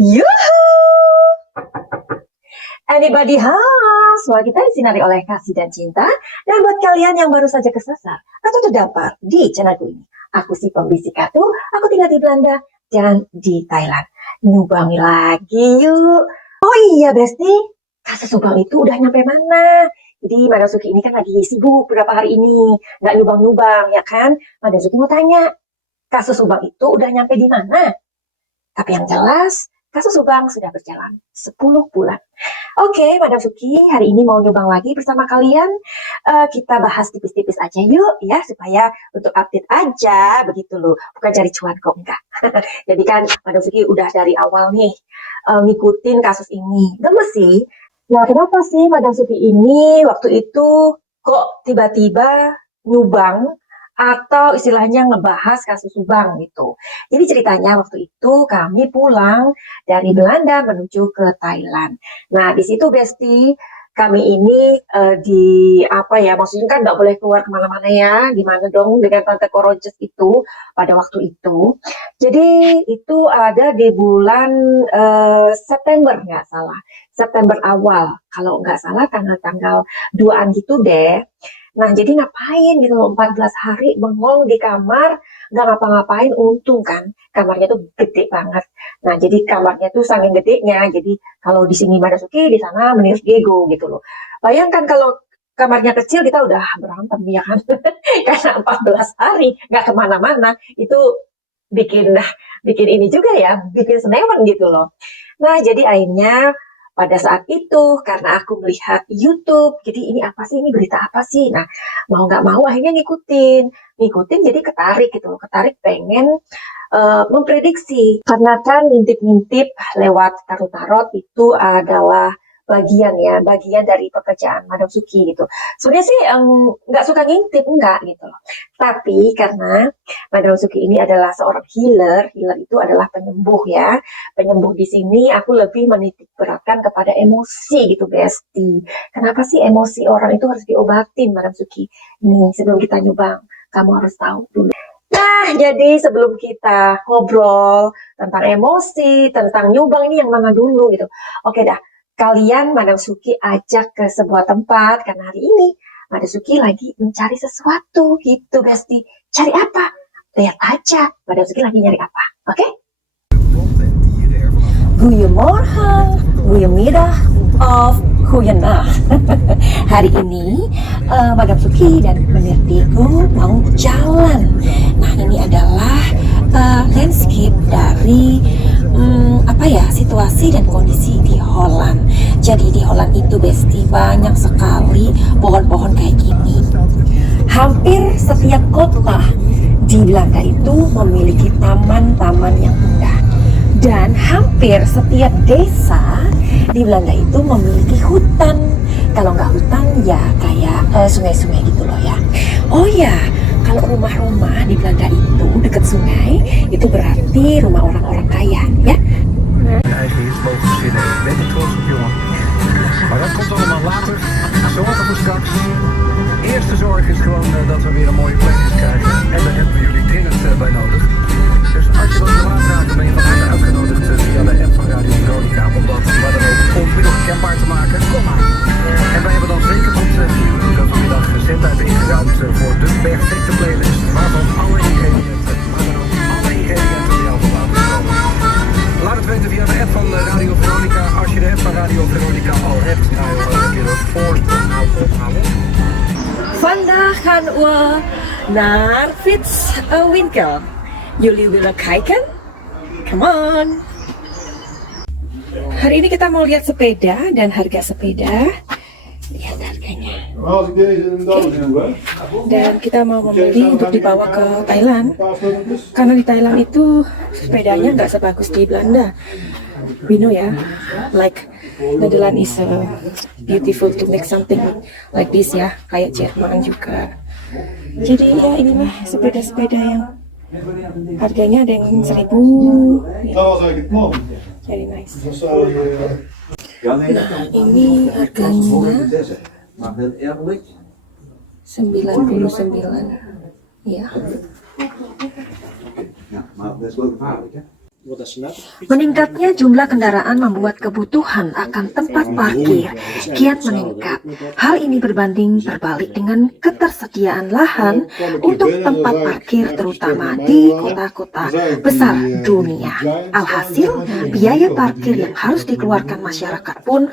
Yuhu! Anybody house? Semua kita disinari oleh kasih dan cinta. Dan buat kalian yang baru saja kesasar atau terdampar di channelku ini, aku si pembisik Katu, aku tinggal di Belanda dan di Thailand. Nyubangi lagi yuk. Oh iya Besti, kasus Subang itu udah nyampe mana? Jadi Madam Suki ini kan lagi sibuk beberapa hari ini, nggak nyubang-nyubang ya kan? Madam Suki mau tanya, kasus Subang itu udah nyampe di mana? Tapi yang jelas, kasus Subang sudah berjalan 10 bulan. Oke, Madam Suki, hari ini mau nyumbang lagi bersama kalian. Kita bahas tipis-tipis aja yuk, ya, supaya untuk update aja, begitu loh. Bukan cari cuan kok, enggak. Jadi kan, Madam Suki udah dari awal nih, ngikutin kasus ini. Gemes sih. Nah, kenapa sih Madam Suki ini waktu itu kok tiba-tiba nyumbang atau istilahnya ngebahas kasus Subang gitu. Jadi ceritanya waktu itu kami pulang dari Belanda menuju ke Thailand. Nah, di situ Besti, kami ini di apa ya, maksudnya kan nggak boleh keluar kemana-mana ya, gimana dong dengan Tante Koronces itu pada waktu itu. Jadi itu ada di bulan September nggak salah, September awal, kalau nggak salah tanggal-tanggal 2-an gitu deh. Nah, jadi ngapain gitu loh, 14 hari bengong di kamar, nggak ngapa-ngapain, untung kan, kamarnya tuh gede banget. Nah, jadi kamarnya tuh saking gedenya, jadi kalau di sini Madasuki, di sana Menir Diego gitu loh. Bayangkan kalau kamarnya kecil, kita udah berantem ya kan, karena 14 hari nggak kemana-mana, itu bikin bikin ini juga ya, bikin senewan gitu loh. Nah, jadi akhirnya pada saat itu karena aku melihat YouTube, jadi ini apa sih, ini berita apa sih? Nah, mau nggak mau akhirnya ngikutin jadi ketarik gitu, ketarik pengen memprediksi karena kan ngintip-ngintip lewat tarot-tarot itu adalah bagian dari pekerjaan Madam Suki gitu. Sebenarnya sih nggak suka ngintip, enggak gitu loh. Tapi karena Madam Suki ini adalah seorang healer itu adalah penyembuh ya. Penyembuh di sini aku lebih menitik beratkan kepada emosi gitu, Besti. Kenapa sih emosi orang itu harus diobatin, Madam Suki? Nih, sebelum kita nyumbang, kamu harus tahu dulu. Nah, jadi sebelum kita ngobrol tentang emosi, tentang nyumbang ini yang mana dulu gitu. Oke dah, kalian Madam Suki ajak ke sebuah tempat karena hari ini Madam Suki lagi mencari sesuatu gitu, Besti. Cari apa? Lihat aja, Madam Suki lagi nyari apa, oke? Goedemorgen, goedemiddag, of goeienacht. Hari ini Madam Suki dan Menir Diego mau jalan. Nah, ini adalah landscape dari situasi dan kondisi di Holland. Jadi di Holland itu Besti banyak sekali pohon-pohon kayak gini. Hampir setiap kota di Belanda itu memiliki taman-taman yang indah. Dan hampir setiap desa di Belanda itu memiliki hutan. Kalau nggak hutan ya kayak sungai-sungai gitu loh ya. Oh ya, kalau rumah-rumah di Belanda itu dekat sungai, itu berarti rumah orang-orang kaya ya. Eigen hits mogen verzinnen. Ben je trots op, jongen? Maar dat komt allemaal later. Zorgen voor straks. Eerste zorg is gewoon dat we weer een mooie playlist krijgen. En daar hebben we jullie dringend bij nodig. Dus als je wat wil aanraken, ben je van harte uitgenodigd via de app van Radio Veronica. Om dat maar dan ook onmiddellijk kenbaar te maken. Kom maar. En wij hebben dan zeker tot 4 uur dat vanmiddag zendtijd ingeruimd voor de perfecte playlist. Waarvan alle ingrediënten, maar dan ook alle ingrediënten bij jou vandaan komen. Laat het weten via de app van Radio Veronica. Als je de app van Radio Veronica al hebt, nou heb je er ophouden. Vandaag gaan we naar Fietswinkel. Jullie willen kijken? Come on! Hari ini kita mau lihat sepeda dan harga sepeda. Lihat harganya. Dan kita mau memilih untuk dibawa ke Thailand. Karena di Thailand itu sepedanya nggak sebagus di Belanda. We know ya, like Netherlands is beautiful to make something like this ya, kayak Jerman juga. Jadi ya inilah sepeda-sepeda yang harganya ada yang 1.000 ya. Very nice. Nah, ini harganya 99 ya. Ja, maar dat is wel gevaarlijk, hè? Meningkatnya jumlah kendaraan membuat kebutuhan akan tempat parkir kian meningkat. Hal ini berbanding terbalik dengan ketersediaan lahan untuk tempat parkir terutama di kota-kota besar dunia. Alhasil, biaya parkir yang harus dikeluarkan masyarakat pun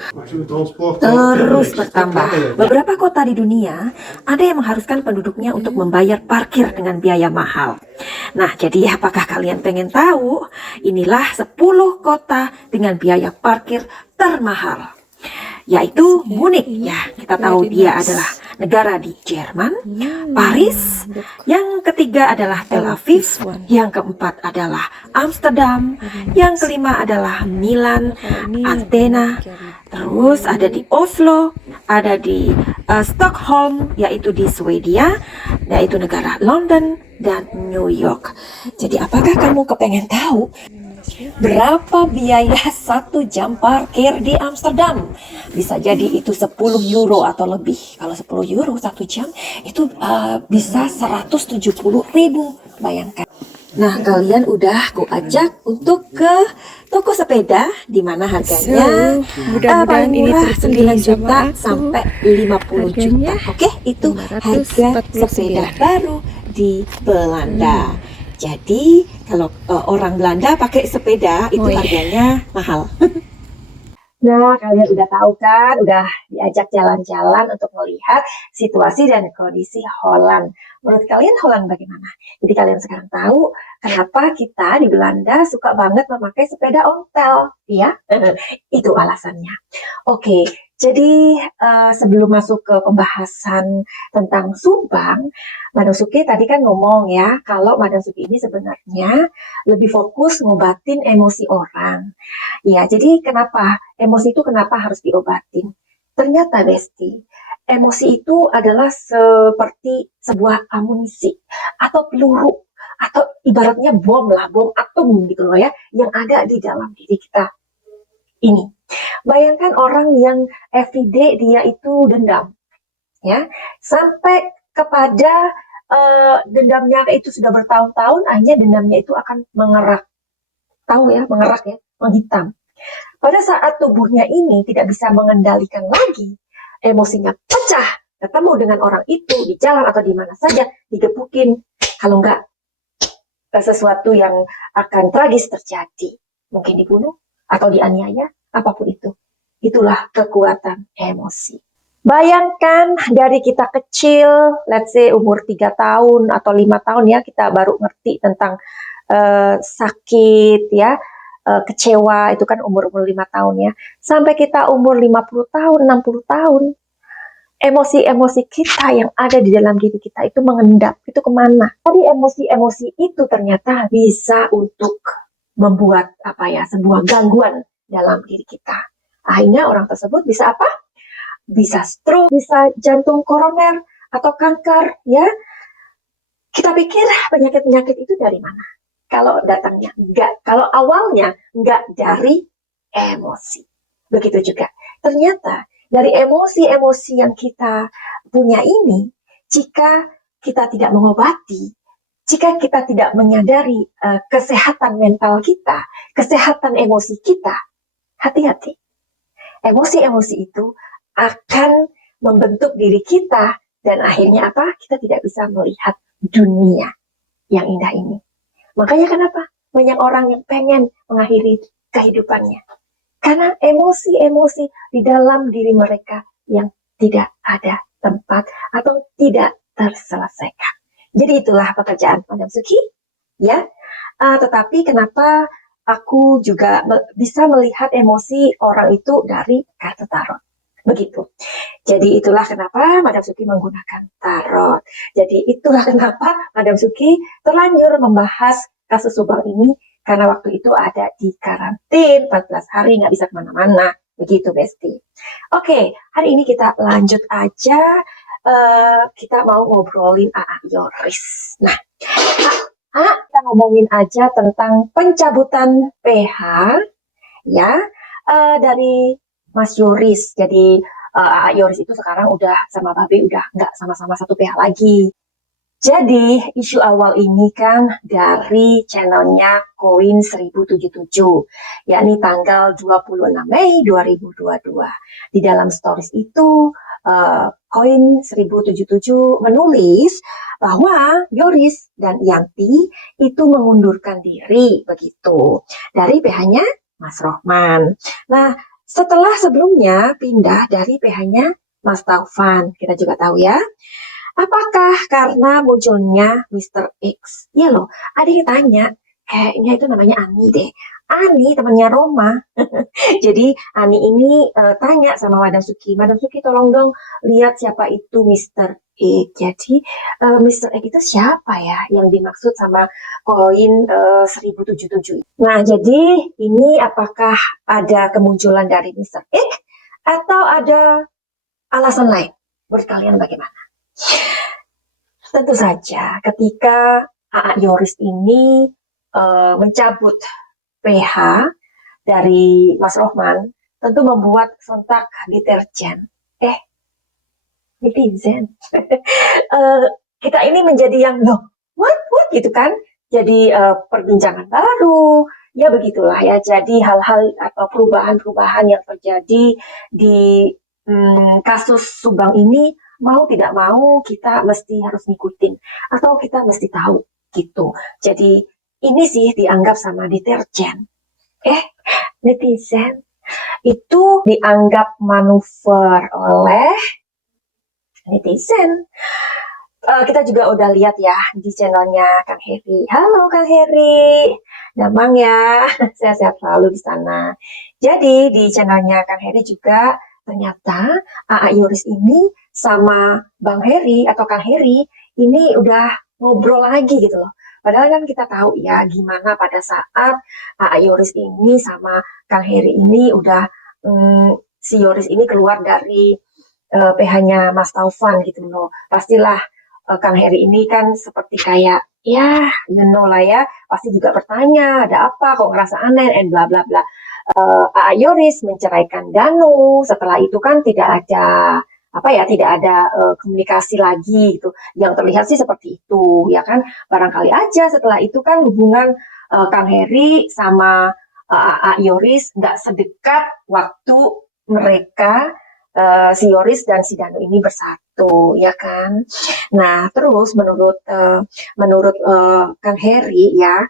terus bertambah. Beberapa kota di dunia ada yang mengharuskan penduduknya untuk membayar parkir dengan biaya mahal. Nah, jadi apakah kalian pengen tahu? Inilah 10 kota dengan biaya parkir termahal, yaitu Munich. Ya, kita tahu dia adalah negara di Jerman. Paris, yang ketiga adalah Tel Aviv, yang keempat adalah Amsterdam, yang kelima adalah Milan, Athena, terus ada di Oslo, ada di Stockholm, yaitu di Swedia, yaitu negara London dan New York. Jadi apakah kamu kepengen tahu berapa biaya 1 jam parkir di Amsterdam? Bisa jadi itu 10 euro atau lebih. Kalau 10 euro 1 jam itu bisa 170.000, bayangkan. Nah, kalian udah aku ajak untuk ke toko sepeda di mana harganya paling murah 9 juta sampai 50 juta. Oke, itu harga sepeda baru di Belanda. Jadi kalau orang Belanda pakai sepeda itu harganya mahal. Nah, kalian udah tahu kan, udah diajak jalan-jalan untuk melihat situasi dan kondisi Holland. Menurut kalian Holland bagaimana? Jadi kalian sekarang tahu kenapa kita di Belanda suka banget memakai sepeda ontel, ya? Itu alasannya. Oke, jadi sebelum masuk ke pembahasan tentang Subang, Madam Suki tadi kan ngomong ya, kalau Madam Suki ini sebenarnya lebih fokus ngobatin emosi orang. Ya, jadi kenapa? Emosi itu kenapa harus diobatin? Ternyata, Besti, emosi itu adalah seperti sebuah amunisi atau peluru atau ibaratnya bom lah, bom atom gitu loh ya, yang ada di dalam diri kita ini. Bayangkan orang yang everyday dia itu dendam, ya, sampai kepada dendamnya itu sudah bertahun-tahun, akhirnya dendamnya itu akan mengerak, tahu ya, mengerak ya, menghitam. Pada saat tubuhnya ini tidak bisa mengendalikan lagi, emosinya pecah, ketemu dengan orang itu di jalan atau di mana saja, digebukin, kalau enggak sesuatu yang akan tragis terjadi, mungkin dibunuh atau dianiaya, apapun itu. Itulah kekuatan emosi. Bayangkan dari kita kecil, let's say umur 3 tahun atau 5 tahun ya, kita baru ngerti tentang sakit ya, kecewa, itu kan umur-umur 5 tahun ya. Sampai kita umur 50 tahun, 60 tahun, emosi-emosi kita yang ada di dalam diri kita itu mengendap, itu kemana? Jadi emosi-emosi itu ternyata bisa untuk membuat sebuah gangguan dalam diri kita. Akhirnya orang tersebut bisa apa? Bisa stroke, bisa jantung koroner atau kanker, ya. Kita pikir penyakit-penyakit itu dari mana? Kalau datangnya enggak, kalau awalnya enggak dari emosi. Begitu juga. Ternyata dari emosi-emosi yang kita punya ini, jika kita tidak mengobati, jika kita tidak menyadari kesehatan mental kita, kesehatan emosi kita, hati-hati. Emosi-emosi itu akan membentuk diri kita dan akhirnya apa? Kita tidak bisa melihat dunia yang indah ini. Makanya kenapa banyak orang yang pengen mengakhiri kehidupannya? Karena emosi-emosi di dalam diri mereka yang tidak ada tempat atau tidak terselesaikan. Jadi itulah pekerjaan Madam Suki, ya. Tetapi kenapa aku juga bisa melihat emosi orang itu dari kartu tarot. Begitu. Jadi itulah kenapa Madam Suki menggunakan tarot. Jadi itulah kenapa Madam Suki terlanjur membahas kasus Subang ini, karena waktu itu ada di karantin 14 hari, nggak bisa kemana-mana. Begitu, Besti. Oke, hari ini kita lanjut aja. Kita mau ngobrolin AA Yoris. Nah, kita ngomongin aja tentang pencabutan PH, ya, dari Mas Yoris. Jadi AA Yoris itu sekarang udah sama Babe udah nggak sama-sama satu PH lagi. Jadi, isu awal ini kan dari channelnya Koin 1077, yakni tanggal 26 Mei 2022. Di dalam stories itu, Koin 1077 menulis bahwa Yoris dan Yanti itu mengundurkan diri begitu dari PH-nya Mas Rohman. Nah, setelah sebelumnya pindah dari PH-nya Mas Taufan, kita juga tahu ya. Apakah karena munculnya Mr. X? Iya loh, ada yang tanya, kayaknya itu namanya Ani deh. Ani, temannya Roma. Jadi Ani ini tanya sama Madam Suki tolong dong lihat siapa itu Mr. X. Jadi Mr. X itu siapa ya yang dimaksud sama koin 1077? Nah, jadi ini apakah ada kemunculan dari Mr. X atau ada alasan lain? Menurut kalian bagaimana? Tentu saja ketika AA Yoris ini mencabut PH dari Mas Rohman, tentu membuat sontak deterjen. Netizen. Kita ini menjadi yang loh, what gitu kan? Jadi perbincangan baru, ya begitulah ya. Jadi hal-hal atau perubahan-perubahan yang terjadi di kasus Subang ini mau tidak mau kita mesti harus ngikutin atau kita mesti tahu gitu. Jadi ini sih dianggap sama deterjen. Netizen itu dianggap manuver oleh netizen. Kita juga udah lihat ya di channelnya Kang Heri. Halo Kang Heri, damang ya, sehat-sehat selalu di sana. Jadi di channelnya Kang Heri juga ternyata AA Yoris ini sama Bang Heri atau Kang Heri ini udah ngobrol lagi gitu loh. Padahal kan kita tahu ya gimana pada saat AA Yoris ini sama Kang Heri ini udah si Yoris ini keluar dari PH-nya Mas Taufan gitu loh. Pastilah Kang Heri ini kan seperti kayak ya you know lah ya, pasti juga bertanya ada apa kok ngerasa aneh and bla bla bla. AA Yoris menceraikan Danu, setelah itu kan tidak ada tidak ada komunikasi lagi gitu. Yang terlihat sih seperti itu ya kan, barangkali aja setelah itu kan hubungan Kang Heri sama AA Yoris nggak sedekat waktu mereka si Yoris dan si Danu ini bersatu ya kan. Nah, terus menurut Kang Heri ya,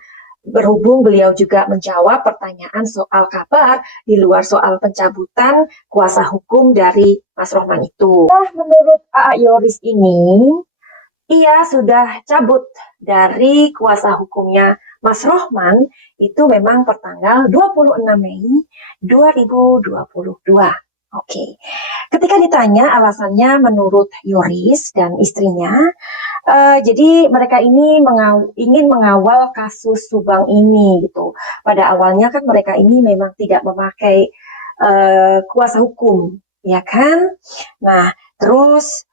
berhubung beliau juga menjawab pertanyaan soal kabar di luar soal pencabutan kuasa hukum dari Mas Rohman itu. Nah, menurut AA Yoris ini, ia sudah cabut dari kuasa hukumnya Mas Rohman itu memang pertanggal 26 Mei 2022. Oke. Ketika ditanya alasannya menurut Yoris dan istrinya, jadi mereka ini ingin mengawal kasus Subang ini gitu. Pada awalnya kan mereka ini memang tidak memakai kuasa hukum, ya kan? Nah, terus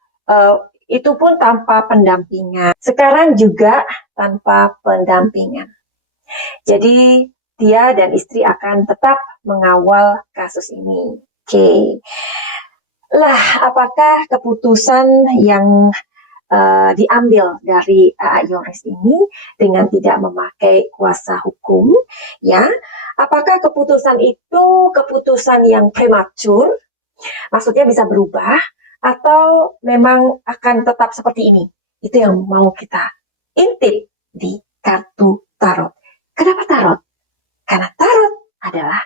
itu pun tanpa pendampingan. Sekarang juga tanpa pendampingan. Jadi dia dan istri akan tetap mengawal kasus ini. Oke. Lah, apakah keputusan yang diambil dari AA Yoris ini dengan tidak memakai kuasa hukum, ya? Apakah keputusan itu keputusan yang prematur, maksudnya bisa berubah, atau memang akan tetap seperti ini? Itu yang mau kita intip di kartu tarot. Kenapa tarot? Karena tarot adalah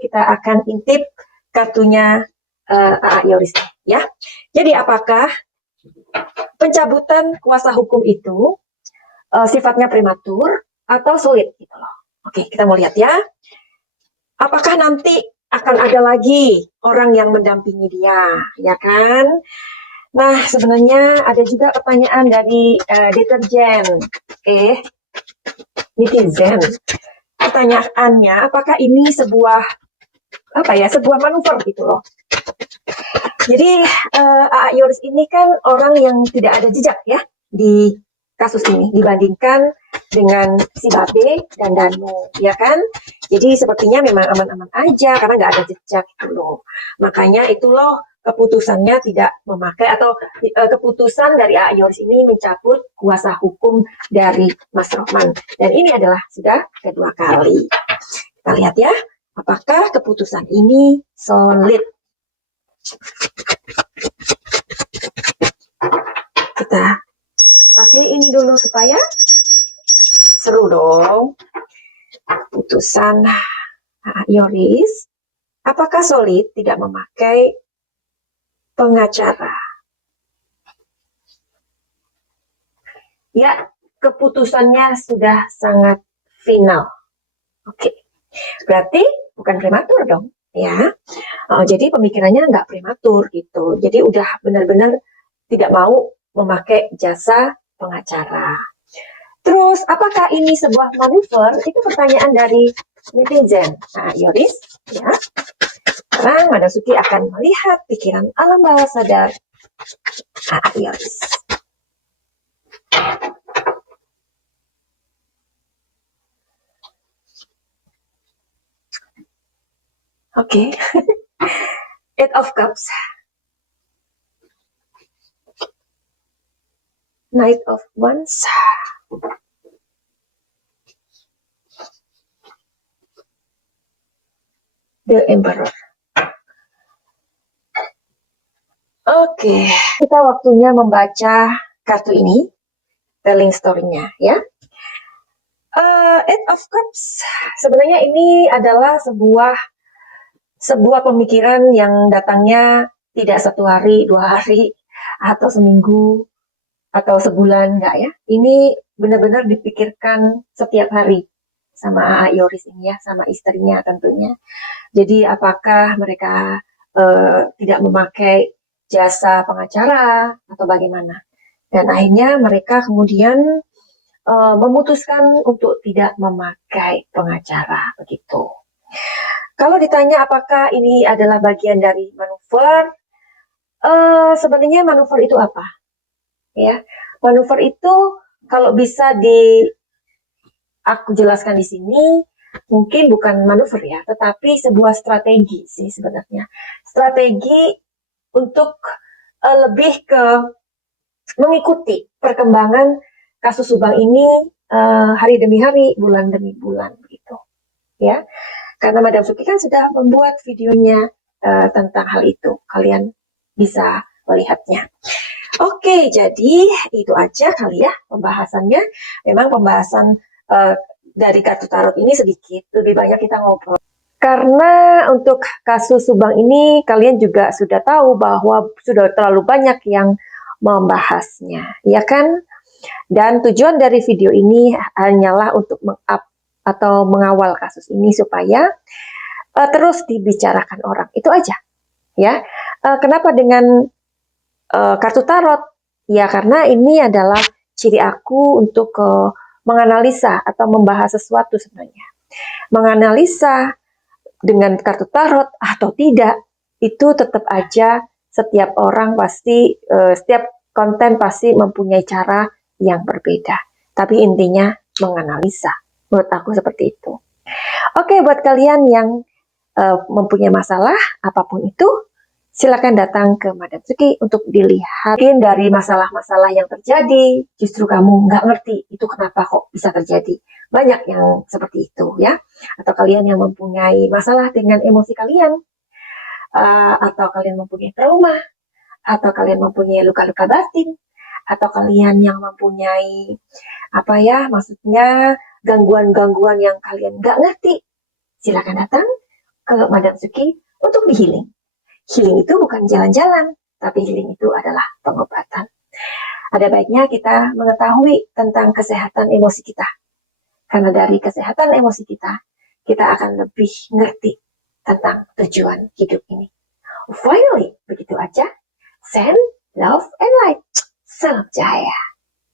kita akan intip kartunya AA Yoris ya. Jadi apakah pencabutan kuasa hukum itu sifatnya prematur atau sulit gitu loh. Oke, kita mau lihat ya. Apakah nanti akan ada lagi orang yang mendampingi dia, ya kan? Nah, sebenarnya ada juga pertanyaan dari deterjen. Netizen. Pertanyaannya, apakah ini sebuah sebuah manuver gitu loh. Jadi AA Yoris ini kan orang yang tidak ada jejak ya di kasus ini dibandingkan dengan si Babe dan Danu, ya kan? Jadi sepertinya memang aman-aman aja karena nggak ada jejak gitu loh. Makanya itu loh keputusannya tidak memakai atau keputusan dari AA Yoris ini mencabut kuasa hukum dari Mas Rohman. Dan ini adalah sudah kedua kali. Kita lihat ya, apakah keputusan ini solid. Kita pakai ini dulu supaya seru dong. Putusan Yoris, apakah solid tidak memakai pengacara? Ya, keputusannya sudah sangat final. Oke, berarti bukan prematur dong, ya. Jadi pemikirannya nggak prematur gitu. Jadi udah benar-benar tidak mau memakai jasa pengacara. Terus, apakah ini sebuah manuver? Itu pertanyaan dari netizen. Nah, Yoris, ya. Sekarang Madasuki akan melihat pikiran alam bawah sadar Yoris. Oke. Eight of Cups. Knight of Wands. The Emperor. Oke, kita waktunya membaca kartu ini, telling story-nya ya. Eight of Cups, sebenarnya ini adalah sebuah pemikiran yang datangnya tidak 1 hari, 2 hari, atau seminggu, atau sebulan, enggak ya. Ini benar-benar dipikirkan setiap hari sama AA Yoris ini ya, sama istrinya tentunya. Jadi apakah mereka tidak memakai jasa pengacara atau bagaimana? Dan akhirnya mereka kemudian memutuskan untuk tidak memakai pengacara begitu. Kalau ditanya apakah ini adalah bagian dari manuver, sebenarnya manuver itu apa? Ya, manuver itu kalau bisa aku jelaskan di sini, mungkin bukan manuver ya, tetapi sebuah strategi sih sebenarnya. Strategi untuk lebih ke mengikuti perkembangan kasus Subang ini hari demi hari, bulan demi bulan begitu. Ya. Karena Madam Suki kan sudah membuat videonya tentang hal itu. Kalian bisa melihatnya. Oke, jadi itu aja kali ya pembahasannya. Memang pembahasan dari kartu tarot ini sedikit, lebih banyak kita ngobrol. Karena untuk kasus Subang ini kalian juga sudah tahu bahwa sudah terlalu banyak yang membahasnya, ya kan? Dan tujuan dari video ini hanyalah untuk meng-up atau mengawal kasus ini supaya terus dibicarakan orang. Itu aja, ya. Kenapa dengan kartu tarot? Ya karena ini adalah ciri aku untuk menganalisa atau membahas sesuatu sebenarnya. Menganalisa dengan kartu tarot atau tidak, itu tetap aja setiap orang pasti, setiap konten pasti mempunyai cara yang berbeda. Tapi intinya menganalisa. Menurut aku seperti itu. Oke, buat kalian yang mempunyai masalah apapun itu, silakan datang ke Madam Suki untuk dilihat. Mungkin dari masalah-masalah yang terjadi, justru kamu nggak ngerti itu kenapa kok bisa terjadi. Banyak yang seperti itu ya. Atau kalian yang mempunyai masalah dengan emosi kalian, atau kalian mempunyai trauma, atau kalian mempunyai luka-luka batin, atau kalian yang mempunyai maksudnya gangguan-gangguan yang kalian nggak ngerti, silakan datang ke Madam Suki untuk di-healing. Healing itu bukan jalan-jalan, tapi healing itu adalah pengobatan. Ada baiknya kita mengetahui tentang kesehatan emosi kita. Karena dari kesehatan emosi kita, kita akan lebih ngerti tentang tujuan hidup ini. Finally, begitu aja. Send Love and light. Salam Jaya.